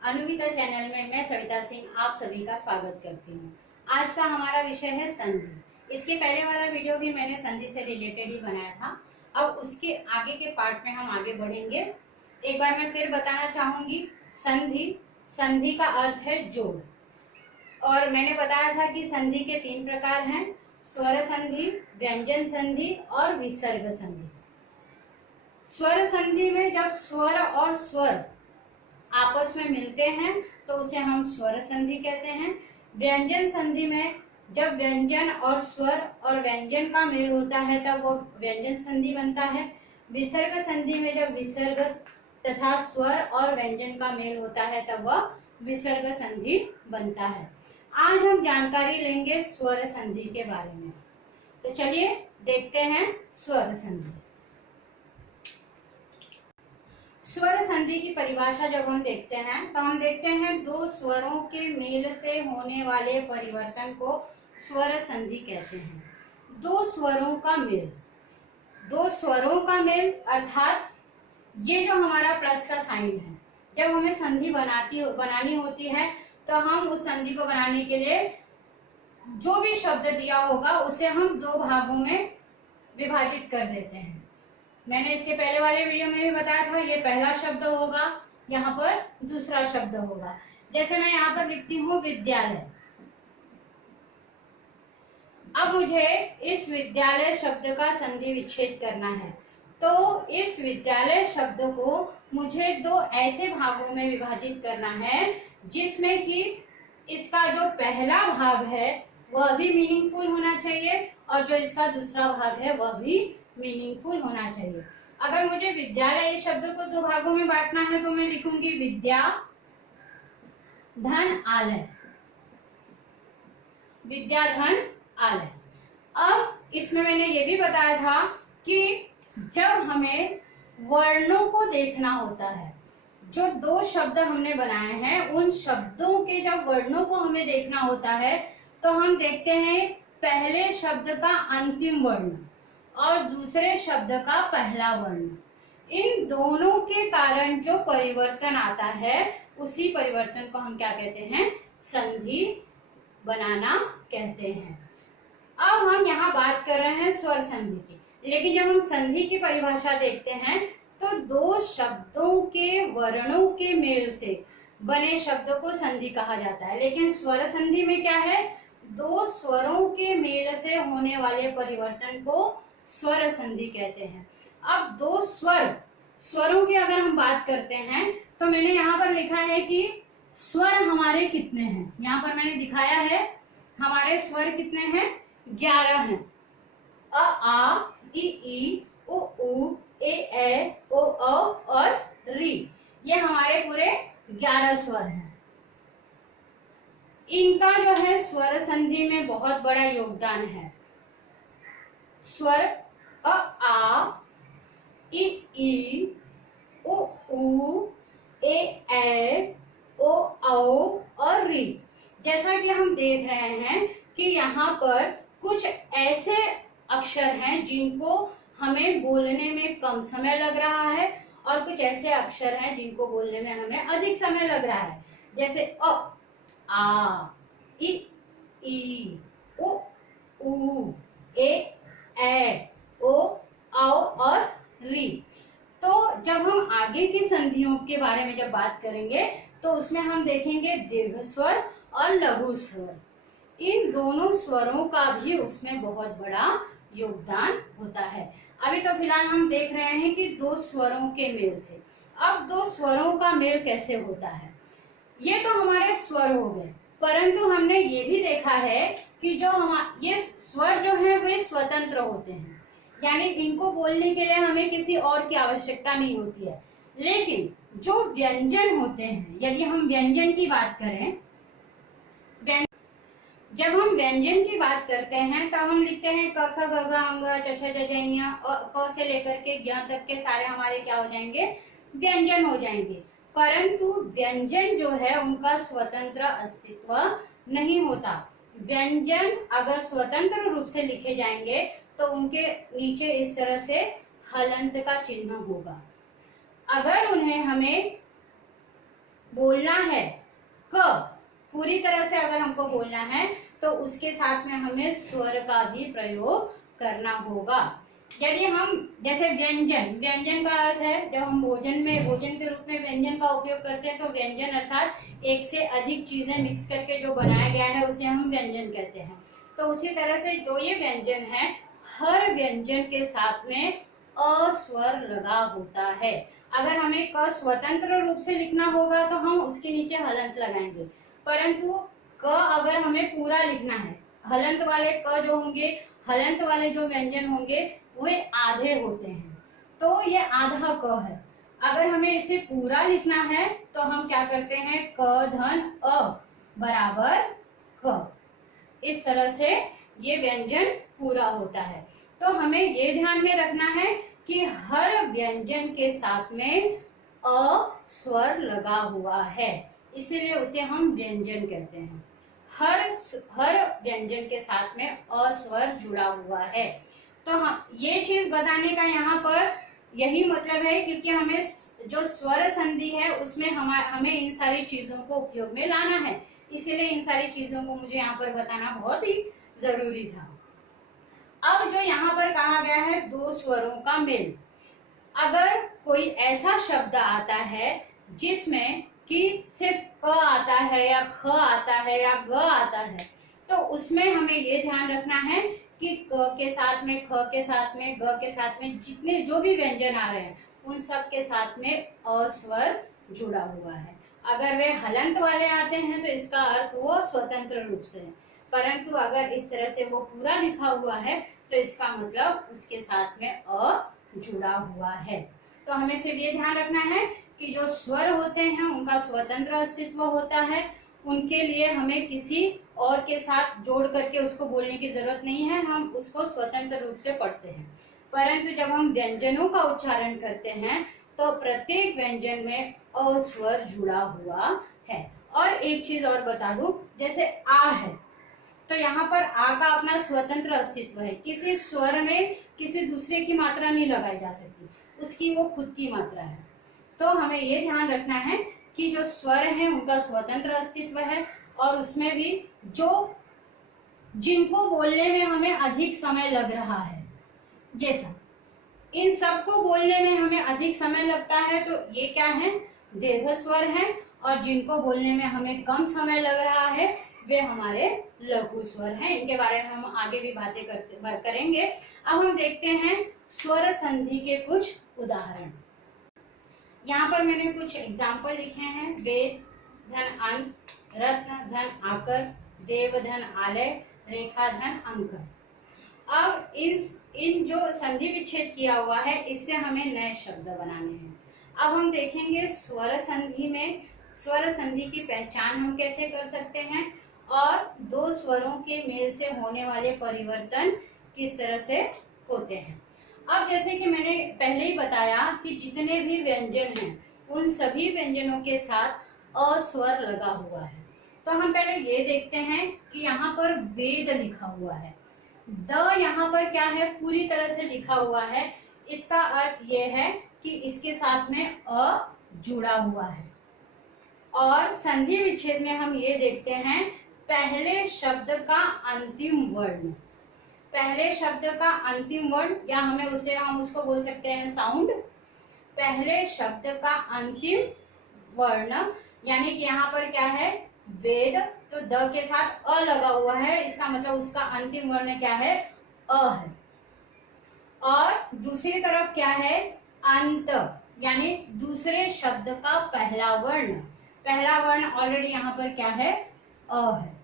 अनुविता channel में मैं सविता सिंह आप सभी का स्वागत करती हूँ। आज का हमारा विषय है संधि। इसके पहले वाला वीडियो भी मैंने संधि से रिलेटेड ही बनाया था। अब उसके आगे के पार्ट में हम आगे बढ़ेंगे। एक बार मैं फिर बताना चाहूंगी, संधि संधि का अर्थ है जोड़। और मैंने बताया था कि संधि के 3 प्रकार हैं, स्वर संधि, व्यंजन संधि और विसर्ग संधि। स्वर संधि में जब स्वर और स्वर आपस में मिलते हैं तो उसे हम स्वर संधि कहते हैं। व्यंजन संधि में जब व्यंजन और स्वर और व्यंजन का मेल होता है तब वो व्यंजन संधि बनता है। विसर्ग संधि में जब विसर्ग तथा स्वर और व्यंजन का मेल होता है तब वह विसर्ग संधि बनता है। आज हम जानकारी लेंगे स्वर संधि के बारे में। तो चलिए देखते हैं स्वर संधि। स्वर संधि की परिभाषा जब हम देखते हैं तो हम देखते हैं 2 स्वरों के मेल से होने वाले परिवर्तन को स्वर संधि कहते हैं। 2 स्वरों का मेल, 2 स्वरों का मेल अर्थात ये जो हमारा प्लस का साइन है, जब हमें संधि बनानी होती है तो हम उस संधि को बनाने के लिए जो भी शब्द दिया होगा उसे हम 2 भागों में विभाजित कर देते हैं। मैंने इसके पहले वाले वीडियो में भी बताया था, ये पहला शब्द होगा, यहाँ पर दूसरा शब्द होगा। जैसे मैं यहाँ पर लिखती हूँ विद्यालय। अब मुझे इस विद्यालय शब्द का संधि विच्छेद करना है, तो इस विद्यालय शब्द को मुझे 2 ऐसे भागों में विभाजित करना है जिसमें कि इसका जो पहला भाग है वह भी मीनिंगफुल होना चाहिए और जो इसका दूसरा भाग है वह भी मीनिंगफुल होना चाहिए। अगर मुझे विद्यालय इस शब्द को 2 भागों में बांटना है तो मैं लिखूंगी विद्या धन आलय, विद्या धन आलय। अब इसमें मैंने ये भी बताया था कि जब हमें वर्णों को देखना होता है, जो 2 शब्द हमने बनाए हैं उन शब्दों के जब वर्णों को हमें देखना होता है तो हम देखते हैं पहले शब्द का अंतिम वर्ण और दूसरे शब्द का पहला वर्ण। इन दोनों के कारण जो परिवर्तन आता है उसी परिवर्तन को हम क्या कहते हैं? संधि बनाना कहते हैं। अब हम यहाँ बात कर रहे हैं स्वर संधि की, लेकिन जब हम संधि की परिभाषा देखते हैं तो 2 शब्दों के वर्णों के मेल से बने शब्दों को संधि कहा जाता है। लेकिन स्वर संधि में क्या है? 2 स्वरों के मेल से होने वाले परिवर्तन को स्वर संधि कहते हैं। अब 2 स्वरों की अगर हम बात करते हैं तो मैंने यहाँ पर लिखा है कि स्वर हमारे कितने हैं। यहाँ पर मैंने दिखाया है हमारे स्वर कितने हैं? 11 हैं। अ आ इ ई उ ऊ ए ए ओ औ और री, ये हमारे पूरे 11 स्वर हैं। इनका जो है स्वर संधि में बहुत बड़ा योगदान है। स्वर अ आ इ ई उ ऊ ए ए ओ औ और री। जैसा कि हम देख रहे हैं कि यहाँ पर कुछ ऐसे अक्षर हैं जिनको हमें बोलने में कम समय लग रहा है और कुछ ऐसे अक्षर हैं जिनको बोलने में हमें अधिक समय लग रहा है। जैसे अ आ इ ई उ ऊ ए ओ औ और री। तो जब हम आगे की संधियों के बारे में जब बात करेंगे तो उसमें हम देखेंगे दीर्घ स्वर और लघु स्वर। इन दोनों स्वरों का भी उसमें बहुत बड़ा योगदान होता है। अभी तो फिलहाल हम देख रहे हैं कि 2 स्वरों के मेल से। अब 2 स्वरों का मेल कैसे होता है? ये तो हमारे स्वर हो गए, परंतु हमने ये भी देखा है कि जो ये स्वर जो है वे स्वतंत्र होते हैं, यानी इनको बोलने के लिए हमें किसी और की आवश्यकता नहीं होती है। लेकिन जो व्यंजन होते हैं, यदि हम व्यंजन की बात करें, जब हम व्यंजन की बात करते हैं तब हम लिखते हैं क ख ग घ अंग च छ ज झ ञ क से लेकर के ज्ञ तक के सारे हमारे क्या हो जाएंगे? व्यंजन हो जाएंगे। परंतु व्यंजन जो है उनका स्वतंत्र अस्तित्व नहीं होता। व्यंजन अगर स्वतंत्र रूप से लिखे जाएंगे तो उनके नीचे इस तरह से हलंत का चिन्ह होगा। अगर उन्हें हमें बोलना है क, पूरी तरह से अगर हमको बोलना है तो उसके साथ में हमें स्वर का भी प्रयोग करना होगा। यदि हम जैसे व्यंजन, व्यंजन का अर्थ है जब हम भोजन के रूप में व्यंजन का उपयोग करते हैं, तो व्यंजन अर्थात एक से अधिक चीजें मिक्स करके जो बनाया गया है उसे हम व्यंजन कहते हैं। तो उसी तरह से जो ये व्यंजन है, हर व्यंजन के साथ में अ स्वर लगा होता है। अगर हमें क स्वतंत्र रूप से लिखना होगा तो हम उसके नीचे हलंत लगाएंगे, परंतु क अगर हमें पूरा लिखना है, हलंत वाले क जो होंगे, हलंत वाले जो व्यंजन होंगे वे आधे होते हैं, तो ये आधा क है। अगर हमें इसे पूरा लिखना है तो हम क्या करते हैं, क धन अ बराबर क, इस तरह से ये व्यंजन पूरा होता है। तो हमें ये ध्यान में रखना है कि हर व्यंजन के साथ में अ स्वर लगा हुआ है, इसीलिए उसे हम व्यंजन कहते हैं। हर व्यंजन के साथ में अ स्वर जुड़ा हुआ है। तो हम ये चीज बताने का यहाँ पर यही मतलब है, क्योंकि हमें जो स्वर संधि है उसमें हमें इन सारी चीजों को उपयोग में लाना है, इसीलिए इन सारी चीजों को मुझे यहाँ पर बताना बहुत ही जरूरी था। अब जो यहाँ पर कहा गया है दो स्वरों का मेल, अगर कोई ऐसा शब्द आता है जिसमें कि सिर्फ क आता है या ख आता है या ग आता है, तो उसमें हमें ये ध्यान रखना है कि क के साथ में, ख के साथ में, ग के साथ में जितने जो भी व्यंजन आ रहे हैं उन सब के साथ में अ स्वर जुड़ा हुआ है। अगर वे हलंत वाले आते हैं तो इसका अर्थ वो स्वतंत्र रूप से है, परंतु अगर इस तरह से वो पूरा लिखा हुआ है तो इसका मतलब उसके साथ में अ जुड़ा हुआ है। तो हमें सिर्फ ये ध्यान रखना है कि जो स्वर होते हैं उनका स्वतंत्र अस्तित्व होता है, उनके लिए हमें किसी और के साथ जोड़ करके उसको बोलने की जरूरत नहीं है, हम उसको स्वतंत्र रूप से पढ़ते हैं। परंतु जब हम व्यंजनों का उच्चारण करते हैं तो प्रत्येक व्यंजन में अ स्वर जुड़ा हुआ है। और एक चीज और बता दूं, जैसे आ है तो यहाँ पर आ का अपना स्वतंत्र अस्तित्व है, किसी स्वर में किसी दूसरे की मात्रा नहीं लगाई जा सकती, उसकी वो खुद की मात्रा है। तो हमें ये ध्यान रखना है कि जो स्वर है उनका स्वतंत्र अस्तित्व है, और उसमें भी जो जिनको बोलने में हमें अधिक समय लग रहा है, ये सब, इन सबको बोलने में हमें अधिक समय लगता है, तो ये क्या है, दीर्घ स्वर है। और जिनको बोलने में हमें कम समय लग रहा है वे हमारे लघु स्वर हैं। इनके बारे में हम आगे भी बातें करेंगे। अब हम देखते हैं स्वर संधि के कुछ उदाहरण। यहाँ पर मैंने कुछ एग्जाम्पल लिखे हैं, वेद धन अंत, रत्न धन आकर, देव धन आलय, रेखा धन अंक। अब इन जो संधि विच्छेद किया हुआ है इससे हमें नए शब्द बनाने हैं। अब हम देखेंगे स्वर संधि में स्वर संधि की पहचान हम कैसे कर सकते हैं, और दो स्वरों के मेल से होने वाले परिवर्तन किस तरह से होते हैं। अब जैसे कि मैंने पहले ही बताया कि जितने भी व्यंजन हैं उन सभी व्यंजनों के साथ अ स्वर लगा हुआ है। तो हम पहले ये देखते हैं कि यहाँ पर वेद लिखा हुआ है, द यहाँ पर क्या है, पूरी तरह से लिखा हुआ है। इसका अर्थ ये है कि इसके साथ में अ जुड़ा हुआ है। और संधि विच्छेद में हम ये देखते हैं पहले शब्द का अंतिम वर्ण, पहले शब्द का अंतिम वर्ण, या हम उसको बोल सकते हैं साउंड। पहले शब्द का अंतिम वर्ण, यानी कि यहाँ पर क्या है, वेद, तो द के साथ अ लगा हुआ है, इसका मतलब उसका अंतिम वर्ण क्या है, अ है। और दूसरी तरफ क्या है, अंत, यानी दूसरे शब्द का पहला वर्ण। पहला वर्ण ऑलरेडी यहाँ पर क्या है, अ है।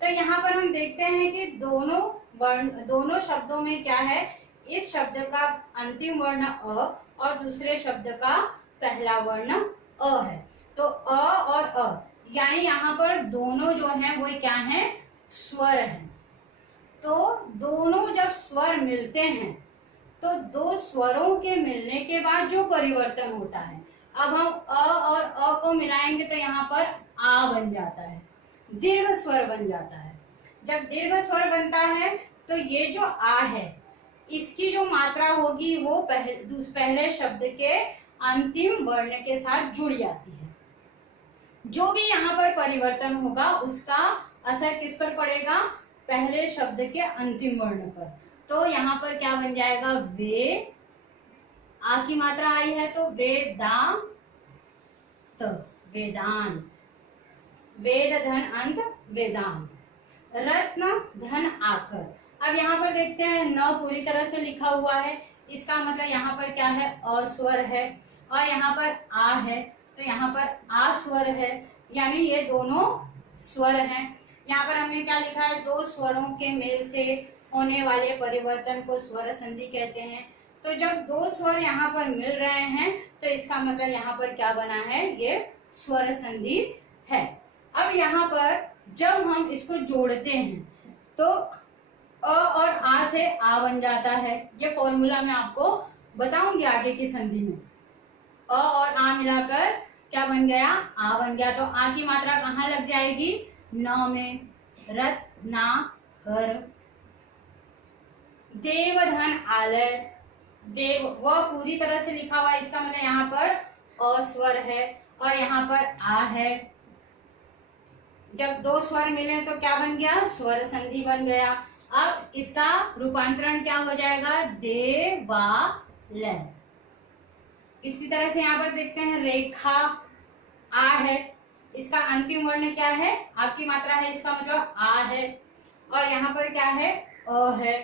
तो यहाँ पर हम देखते हैं कि दोनों शब्दों में क्या है, इस शब्द का अंतिम वर्ण अ और दूसरे शब्द का पहला वर्ण अ है। तो अ और अ, यानी यहाँ पर दोनों जो हैं वो क्या हैं, स्वर हैं। तो दोनों जब स्वर मिलते हैं तो दो स्वरों के मिलने के बाद जो परिवर्तन होता है, अब हम अ और अ को मिलाएंगे तो यहाँ पर आ बन जाता है, दीर्घ स्वर बन जाता है। जब दीर्घ स्वर बनता है तो ये जो आ है इसकी जो मात्रा होगी वो पहले शब्द के अंतिम वर्ण के साथ जुड़ जाती है। जो भी यहाँ पर परिवर्तन होगा उसका असर किस पर पड़ेगा, पहले शब्द के अंतिम वर्ण पर। तो यहाँ पर क्या बन जाएगा, वे, आ की मात्रा आई है तो वेदांत, वेदांत, वेद धन अंत वेदांत, रत्न धन आकर। अब यहाँ पर देखते हैं न पूरी तरह से लिखा हुआ है, इसका मतलब यहाँ पर क्या है, अस्वर है, और यहाँ पर आ है तो यहाँ पर आ स्वर है, यानी ये दोनों स्वर हैं। यहाँ पर हमने क्या लिखा है, दो स्वरों के मेल से होने वाले परिवर्तन को स्वर संधि कहते हैं। तो जब दो स्वर यहाँ पर मिल रहे हैं तो इसका मतलब यहाँ पर क्या बना है, ये स्वर संधि है। अब यहाँ पर जब हम इसको जोड़ते हैं तो अ और आ से आ बन जाता है। ये फॉर्मूला मैं आपको बताऊंगी आगे की संधि में। अ और आ मिलाकर क्या बन गया, आ बन गया। तो आ की मात्रा कहाँ लग जाएगी, न में, रत ना कर। देव धन आलय, देव वह पूरी तरह से लिखा हुआ है, इसका मतलब यहाँ पर अस्वर है और यहाँ पर आ है। जब दो स्वर मिले तो क्या बन गया, स्वर संधि बन गया। अब इसका रूपांतरण क्या हो जाएगा, देवालय। इसी तरह से यहाँ पर देखते हैं रेखा, आ है, इसका अंतिम वर्ण क्या है, आ की मात्रा है, इसका मतलब आ है, और यहाँ पर क्या है, अ है।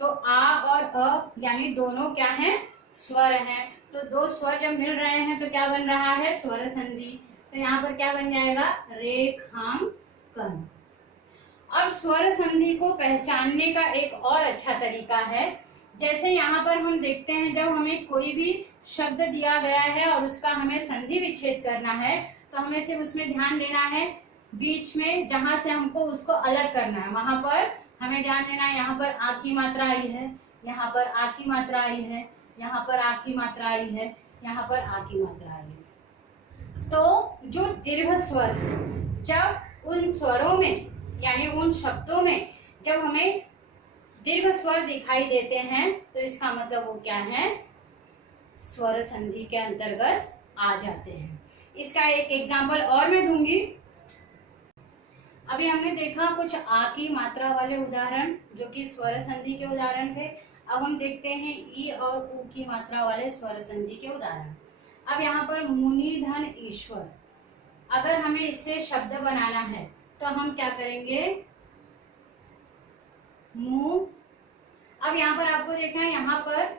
तो आ और अ यानी दोनों क्या हैं, स्वर हैं। तो दो स्वर जब मिल रहे हैं तो क्या बन रहा है, स्वर संधि। तो यहाँ पर क्या बन जाएगा, रेखांकन। और स्वर संधि को पहचानने का एक और अच्छा तरीका है, जैसे यहाँ पर हम देखते हैं जब हमें कोई भी शब्द दिया गया है और उसका हमें संधि विच्छेद करना है तो हमें सिर्फ उसमें ध्यान देना है, बीच में जहां से हमको उसको अलग करना है वहां पर हमें ध्यान देना है। यहाँ पर आ की मात्रा आई है, यहाँ पर आ की मात्रा आई है, यहाँ पर आ की मात्रा आई है, यहाँ पर आ की मात्रा आई है। तो जो दीर्घ स्वर है, जब उन स्वरों में यानी उन शब्दों में जब हमें दीर्घ स्वर दिखाई देते हैं तो इसका मतलब वो क्या है, स्वर संधि के अंतर्गत आ जाते हैं। इसका एक एग्जाम्पल और मैं दूंगी। अभी हमने देखा कुछ आ की मात्रा वाले उदाहरण जो कि स्वर संधि के उदाहरण थे। अब हम देखते हैं ई और उ की मात्रा वाले स्वर संधि के उदाहरण। अब यहाँ पर मुनि धन ईश्वर, अगर हमें इससे शब्द बनाना है तो हम क्या करेंगे, मु। अब यहाँ पर आपको देखना है, यहाँ पर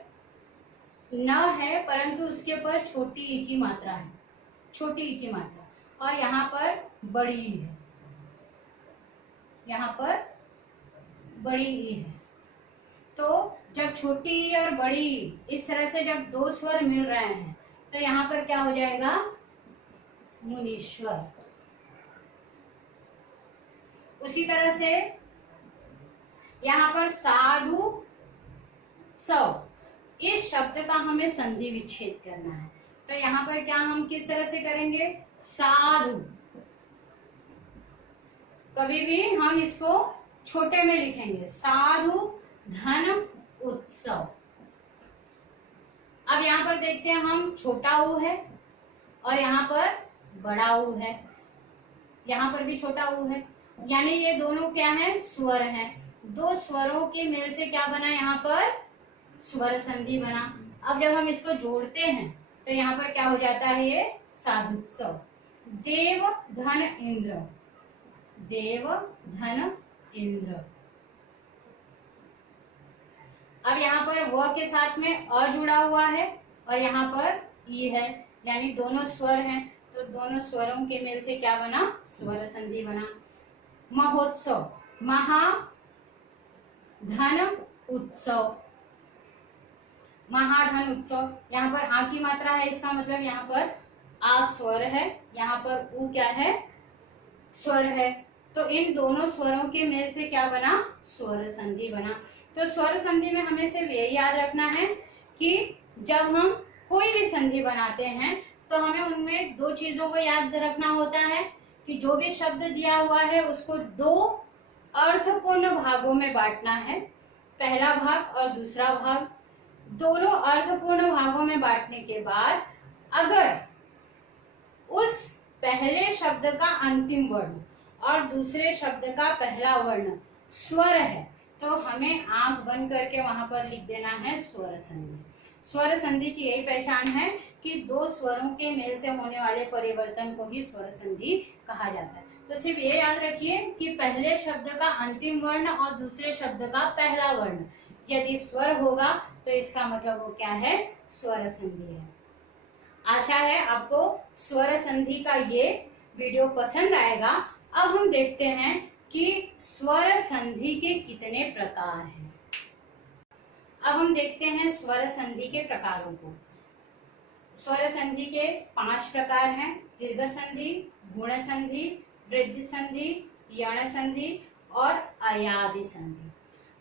न है परंतु उसके ऊपर छोटी ई की मात्रा है, छोटी ई की मात्रा, और यहाँ पर बड़ी ई है, यहाँ पर बड़ी ई है। तो जब छोटी ई और बड़ी ई इस तरह से जब दो स्वर मिल रहे हैं तो यहाँ पर क्या हो जाएगा, मुनीश्वर। उसी तरह से यहाँ पर साधु सौ, इस शब्द का हमें संधि विच्छेद करना है तो यहाँ पर क्या हम किस तरह से करेंगे, साधु। कभी भी हम इसको छोटे में लिखेंगे, साधु धन उत्सव। अब यहाँ पर देखते हैं हम, छोटा ऊ है और यहाँ पर बड़ा ऊ है, यहाँ पर भी छोटा ऊ है, यानी ये दोनों क्या है, स्वर हैं। दो स्वरों के मेल से क्या बना, यहाँ पर स्वर संधि बना। अब जब हम इसको जोड़ते हैं तो यहाँ पर क्या हो जाता है, ये साधुत्सव। देव धन इंद्र, देव धन इंद्र। अब यहाँ पर व के साथ में अ जुड़ा हुआ है और यहाँ पर ई है, यानी दोनों स्वर हैं तो दोनों स्वरों के मेल से क्या बना, स्वर संधि बना। महोत्सव, महा धन उत्सव, महाधन उत्सव। यहाँ पर आ की मात्रा है, इसका मतलब यहाँ पर आ स्वर है, यहाँ पर उ क्या है, स्वर है। तो इन दोनों स्वरों के मेल से क्या बना, स्वर संधि बना। तो स्वर संधि में हमें सिर्फ यही याद रखना है कि जब हम कोई भी संधि बनाते हैं तो हमें उनमें दो चीजों को याद रखना होता है कि जो भी शब्द दिया हुआ है उसको दो अर्थपूर्ण भागों में बांटना है, पहला भाग और दूसरा भाग। दोनों अर्थपूर्ण भागों में बांटने के बाद अगर उस पहले शब्द का अंतिम वर्ण और दूसरे शब्द का पहला वर्ण स्वर है तो हमें आंख बंद करके वहां पर लिख देना है स्वर संधि। स्वर संधि की यही पहचान है कि दो स्वरों के मेल से होने वाले परिवर्तन को ही स्वर संधि कहा जाता है। तो सिर्फ ये याद रखिए कि पहले शब्द का अंतिम वर्ण और दूसरे शब्द का पहला वर्ण यदि स्वर होगा तो इसका मतलब वो क्या है, स्वर संधि है। आशा है आपको स्वर संधि का ये वीडियो पसंद आएगा। अब हम देखते हैं कि स्वर संधि के कितने प्रकार हैं। अब हम देखते हैं स्वर संधि के प्रकारों को। स्वर संधि के 5 प्रकार हैं, दीर्घ संधि, गुण संधि, वृद्धि संधि, यण संधि और अयादि संधि।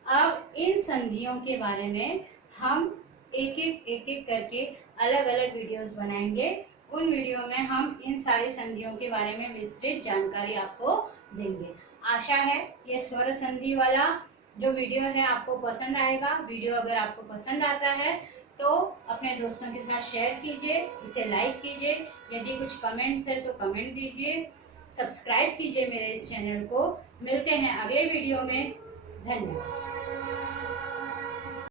अब इन संधियों के बारे में हम एक एक करके अलग अलग वीडियोस बनाएंगे। उन वीडियो में हम इन सारी संधियों के बारे में विस्तृत जानकारी आपको देंगे। आशा है ये स्वर संधि वाला जो वीडियो है आपको पसंद आएगा। वीडियो अगर आपको पसंद आता है तो अपने दोस्तों के साथ शेयर कीजिए, इसे लाइक कीजिए, यदि कुछ कमेंट्स है तो कमेंट दीजिए, सब्सक्राइब कीजिए मेरे इस चैनल को। मिलते हैं अगले वीडियो में। धन्यवाद।